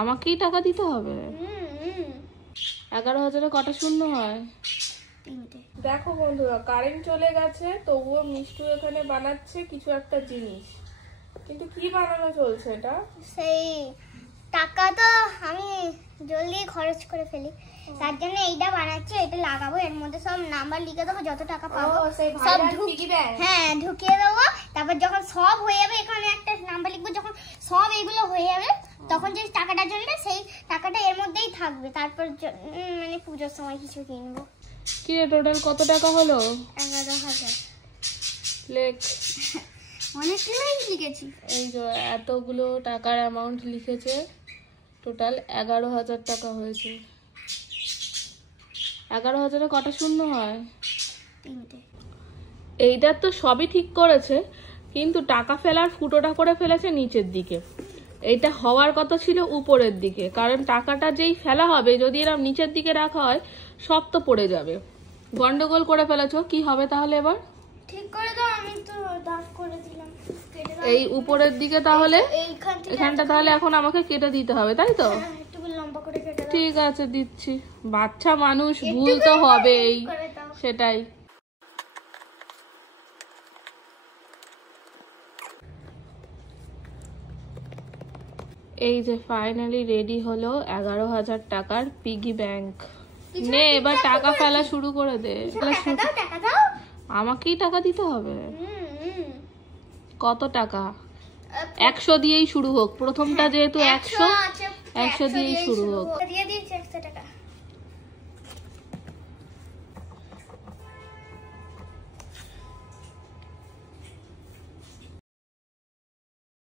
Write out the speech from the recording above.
আমাকেই টাকা দিতে হবে। 11,000-এ কটা শূন্য হয়? দেখো বন্ধুরা, কারেন্ট চলে গেছে, তবুও মিষ্টু এখানে বানাচ্ছে কিছু একটা জিনিস। কিন্তু কি বানানো চলছে এটা? সেই টাকা তো আমি জলদি খরচ করে ফেলি, তার জন্য এইটা বানাচ্ছি। এটা লাগাবো, এর মধ্যে সব নাম্বার লিখে দেবো, যত টাকা পাবো সব ঢুকিয়ে দেবো। তারপর যখন সব হয়ে যাবে, এখানে একটা নাম্বার লিখবো, যখন সব এগুলো হয়ে যাবে তখন যে টাকাটা জ্বলবে সেই টাকাটা এর মধ্যেই থাকবে। তারপর মানে পুজোর সময় কিছু কিনবো। কি রে, টোটাল কত টাকা হলো? 11,000। লেখ। অনেকগুলোই লিখেছি। এই যে এতগুলো টাকার অ্যামাউন্ট লিখেছে, টোটাল 11,000 টাকা হয়েছে। 11,000-এ কটা শূন্য হয়? 3টে। এইটার তো সবই ঠিক করেছে, কিন্তু টাকা ফেলার ফুটোটা করে ফেলেছে নিচের দিকে। এইটা হওয়ার কথা ছিল উপরের দিকে, কারণ টাকাটা যেই ফেলা হবে, যদি এরকম নিচের দিকে রাখা হয় সব তো পড়ে যাবে। গন্ডগোল করে ফেলেছো। কি হবে তাহলে এবার? ঠিক করে দাও, আমি তো দাগ করে দিলাম। এই উপরের দিকে তাহলে এখানটা তাহলে এখন আমাকে কেটে দিতে হবে, তাই তো? একটু লম্বা করে কেটে দাও। ঠিক আছে, দিচ্ছি। বাচ্চা মানুষ, ভুল তো হবেই, সেটাই। এই যে ফাইনালি রেডি হলো 11,000 টাকার পিগি ব্যাংক। নে এবার টাকা ফেলা শুরু করে দে। আমাকেই টাকা দিতে হবে। কত টাকা? 100 দিয়েই শুরু হোক। প্রথমটা যেহেতু 100 দিয়েই শুরু হোক। দিয়ে দিচ্ছি 100 টাকা।